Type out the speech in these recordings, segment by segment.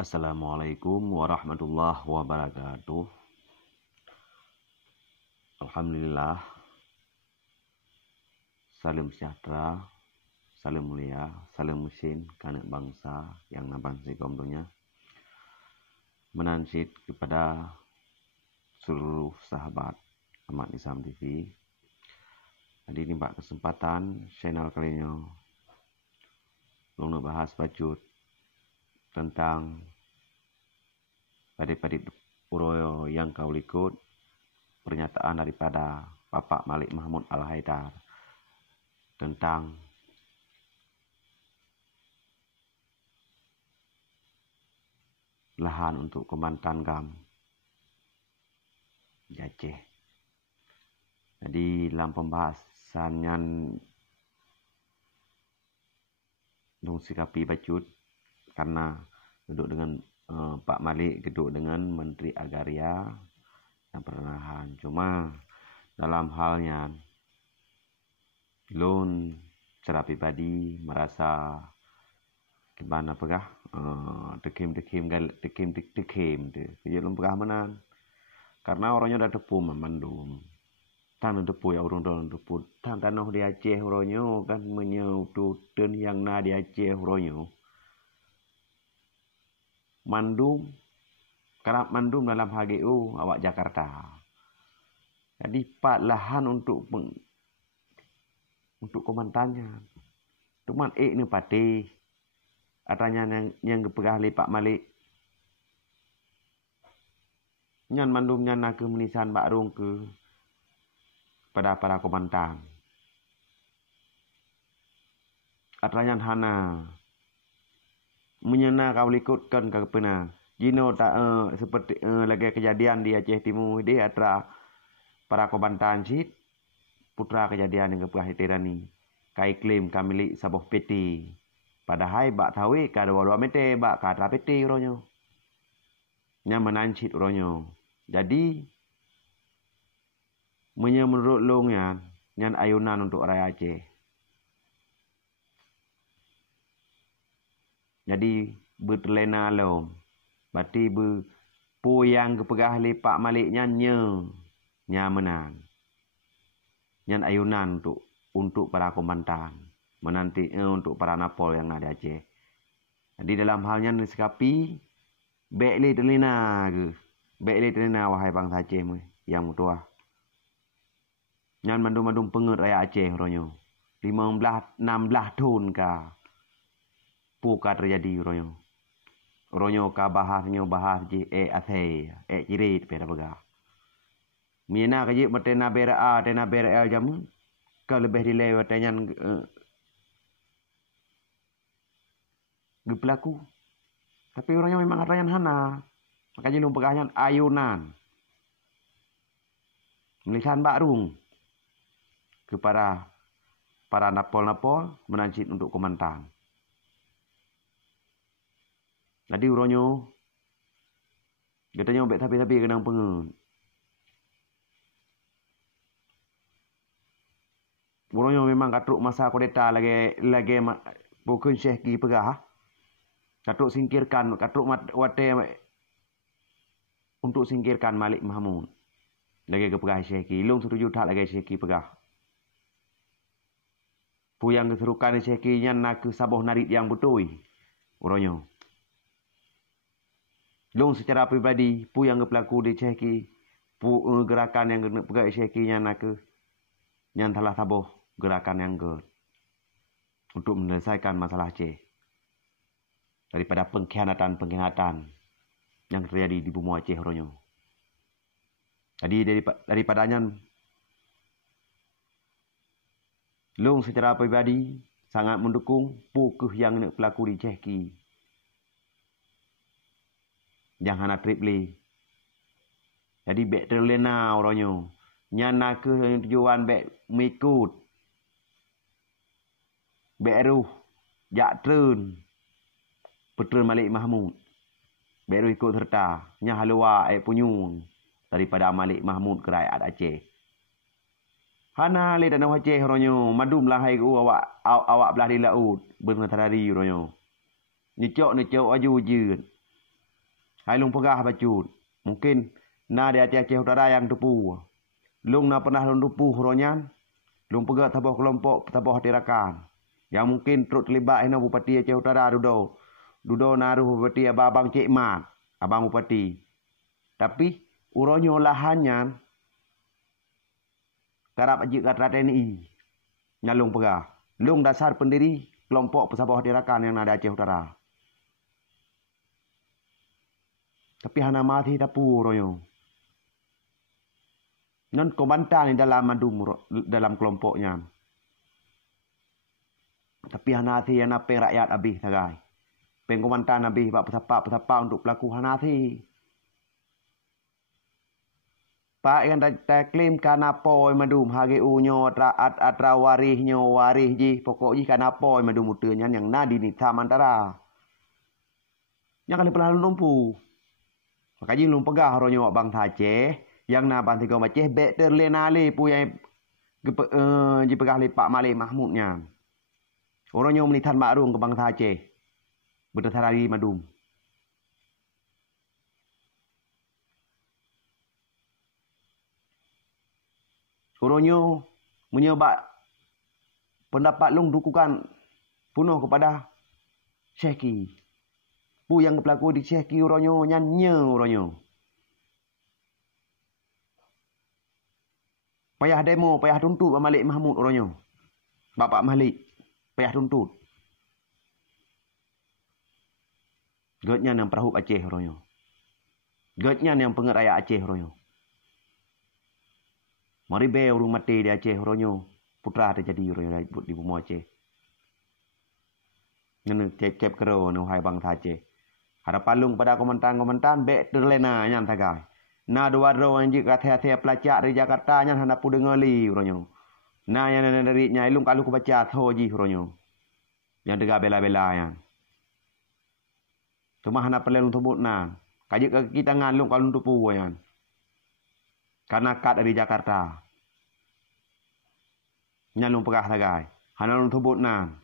Assalamualaikum warahmatullahi wabarakatuh. Alhamdulillah. Salam sejahtera, salam mulia, salam musim kanak bangsa yang nabang si kaum dunia. Menansid kepada seluruh sahabat Ahmad Nisam TV. Jadi ini mbak kesempatan channel kalinya nak bahas bacut tentang padik-padik uroyo yang kau ikut pernyataan daripada Bapak Malik Mahmud Al-Haidar tentang lahan untuk Kementan Gam di Aceh. Jadi dalam pembahasannya dong sikapi bacut karena duduk dengan Pak Malik duduk dengan Menteri Agraria dan Pertanahan. Cuma dalam halnya loan secara pribadi merasa gimana pegah tekim tu belum pegah menan karena orangnya dah tepu memandum tanah tepu ya orang dalam tepu tanah di Aceh orangnya kan menyautu dan yang na di Aceh orangnya mandum kerap mandum dalam HGU awak Jakarta. Jadi pak lahan untuk komandannya. Cuman ni pati adanya yang kepegah li Pak Malik. Nyan mandumnya nak ke menisan bakrung ke pada para komandan. Adanya hana menyena kau ikutkan ke pena. Jino tak seperti lagi kejadian di Aceh Timur dia atra para komandan sit putra kejadian yang kepegah Tirani kai klaim kamilik sabuh PT padahal bak tahu ka 22 meter bak ka PT ronyo nya menancit ronyo. Jadi menurut longnya nyan ayunan untuk rakyat Aceh. Jadi bertelena lom berarti pu yang kepegah li Pak Maliknya nya menang nyan ayunan untuk para komandan menanti untuk para napol yang ada Aceh. Jadi dalam halnya nisikapi bekli telina wahai bangsa Aceh yang mutua nyan mandum pengut raya Aceh ronyo 15-16 tahun ka puka terjadi ronyo ka bahas je athe cirit pera bega mina kaji metena bera tena bera jamu ke lebih dilewat dengan pelaku. Tapi orangnya memang ada yang hana. Makanya lu pegahnya ayunan. Melisan bakrung kepada para napol-napol menancit untuk komandan. Jadi orangnya katanya obek tapi kenang pengen. Orangnya memang katruk masa kudeta lagi bukan syekhi pegah. Katruk singkirkan, katruk wate untuk singkirkan Malik Mahmud. Lagi ke pegah syekhi. Long setuju tak lagi syekhi pegah. Pu yang keserukan syekhi nya nak ke sabuh narit yang betul. Orangnya. Long secara pribadi, pu yang kepelaku di syekhi. Pu gerakan yang pegah syekhi nya nak ke yang telah sabuh gerakan yang untuk menyelesaikan masalah Aceh daripada pengkhianatan yang terjadi di bumi Aceh ronyo. Jadi daripadanya long secara pribadi sangat mendukung pukuh yang pelaku di Cehki yang hana triple. Jadi bek terlena ronyo nyana ke tujuan bek mengikut Beru jak trun Putra Malik Mahmud Beru ikut serta nya halua punyung daripada Malik Mahmud ke rakyat Aceh. Hana le danau Aceh ronyo madum lah hai awak belah di laut bermatahari ronyo. Nicok aju jin. Hai lung pegah bacut. Mungkin na di Aceh Utara yang depu. Lung na pernah lung depu ronyan. Lung pegah tabuh kelompok tabuh tirakan. Yang mungkin terus terlibat ina Bupati Aceh Utara dudo. Dudo naruh Bupati abang Cik Mat, abang Bupati. Tapi uronyo lahannya karap ajik kat TNI. Nyalung pegah. Lung dasar pendiri kelompok pesabah tirakan yang ada Aceh Utara. Tapi hana mati tapu uronyo. Non komandan dalam madum dalam kelompoknya. Tapi hana hati yang apa rakyat habis tagai. Pengkomandan habis bak pesapa untuk pelaku hana hati. Pak yang klaim kana poi madum HGU nyo atra warih nyo warih ji pokok ji kana poi madum utenya yang nadi ni samantara. Yang kali pernah lumpu. Maka ji lum pegah ronyo bang Aceh yang na bang tiga Aceh bek terlenale pu yang ji pegah li Pak Malik Mahmudnya. Oronyo menitan makrung ke bang Aceh. Berdasarari madum. Oronyo menyebab pendapat lung dukungan penuh kepada Syekhi. Pu yang berlaku di Syekhi oronyo nyanyi oronyo. Payah demo, payah tuntut Pak Malik Mahmud oronyo. Bapak Malik payah tuntut. Getnya yang perahu Aceh oronyo. Getnya yang pengeraya Aceh oronyo. Mari be urung mati di Aceh oronyo. Putra terjadi oronyo di Bumi Aceh. Nene cep kero no hai bang Aceh. Ada palung pada komentan be terlena nyan tagai. Na dua ro anjik kata pelacak dari Jakarta nyan hana pu dengali oronyo. Na yang dari nya ilung kalu ku baca thoji oronyo. Yang dega bela-bela yang. Cuma hana perlu sebut na. Kajik kita ngalung kalau untuk pu yang. Karena kat dari Jakarta. Nyalung pegah tagai. Hana lung sebut na.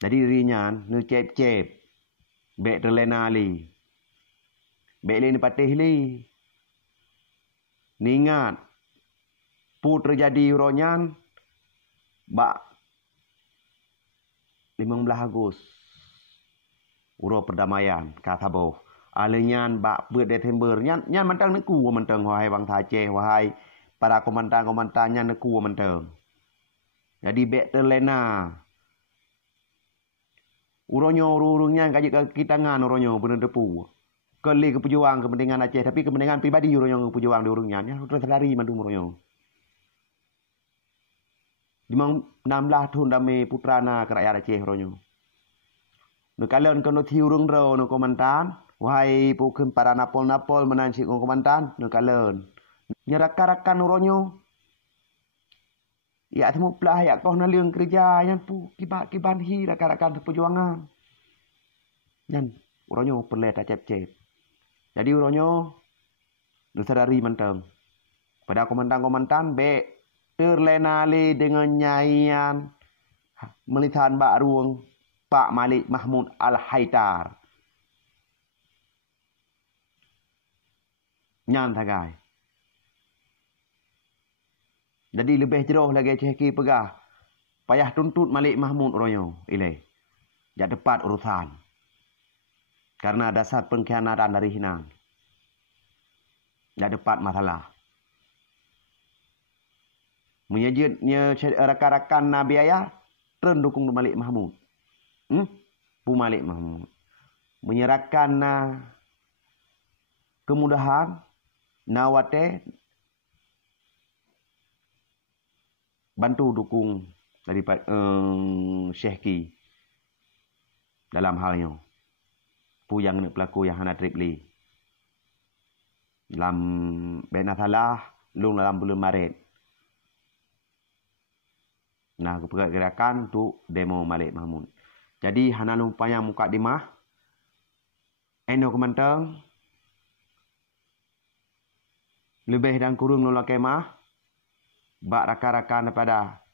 Jadi dirinya nu cep-cep. Bek terlena li. Bek li ni patih li. Ningat. Pu terjadi uronyan. Bak 15 Agustus. Uro perdamaian. Kata boh. Alenyan bak buat Desember nyan mantang neku mantang wahai bang Aceh wahai para komandan nyan neku mantang. Jadi bek terlena. Uronyo urungnya kajik kita ngan uronyo bener depu. Kali kepejuang kepentingan Aceh tapi kepentingan pribadi uronyo kepejuang di urungnya nya terus lari mandum uronyo. 16 tahun dame putrana ke rakyat Aceh uronyo. Nu kalian kono ti urung ro nu komandan wahai pukun para napol menansik komandan nu kalian. Nyeraka-rakan uronyo. Ya temu pelah ya kau na leung kerja yang pu kiban hi rakan-rakan perjuangan. Yan uronyo perlet cep-cep. Jadi uronyo nusadari menteng. Pada komandan be terlena le dengan nyanyian melitan bak ruang Pak Malik Mahmud Al-Haidar. Nyan tagai. Jadi lebih jeroh lagi Syekhi pegah. Payah tuntut Malik Mahmud oronyo. Ilai. Jak dapat urusan. Karena dasar pengkhianatan dari Hinang. Jak dapat masalah. Menyejutnya rakan-rakan Nabi Ayah. Terendukung Malik Mahmud. Pu Malik Mahmud. Menyerahkan kemudahan. Nawate. Bantu dukung daripada Syekhi dalam halnya. Pu yang pelaku yang hana tripli. Dalam bena salah lung dalam bulan Maret. Nah, gerakan untuk demo Malik Mahmud. Jadi hana lumpanya muka dimah. Eno kemanteng. Lebih dan kurung nolak kemah. Bak rakan-rakan daripada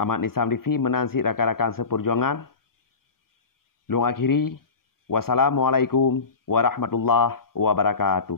Ahmad Nisam TV menansik rakan-rakan seperjuangan Long akhiri, wassalamualaikum warahmatullahi wabarakatuh.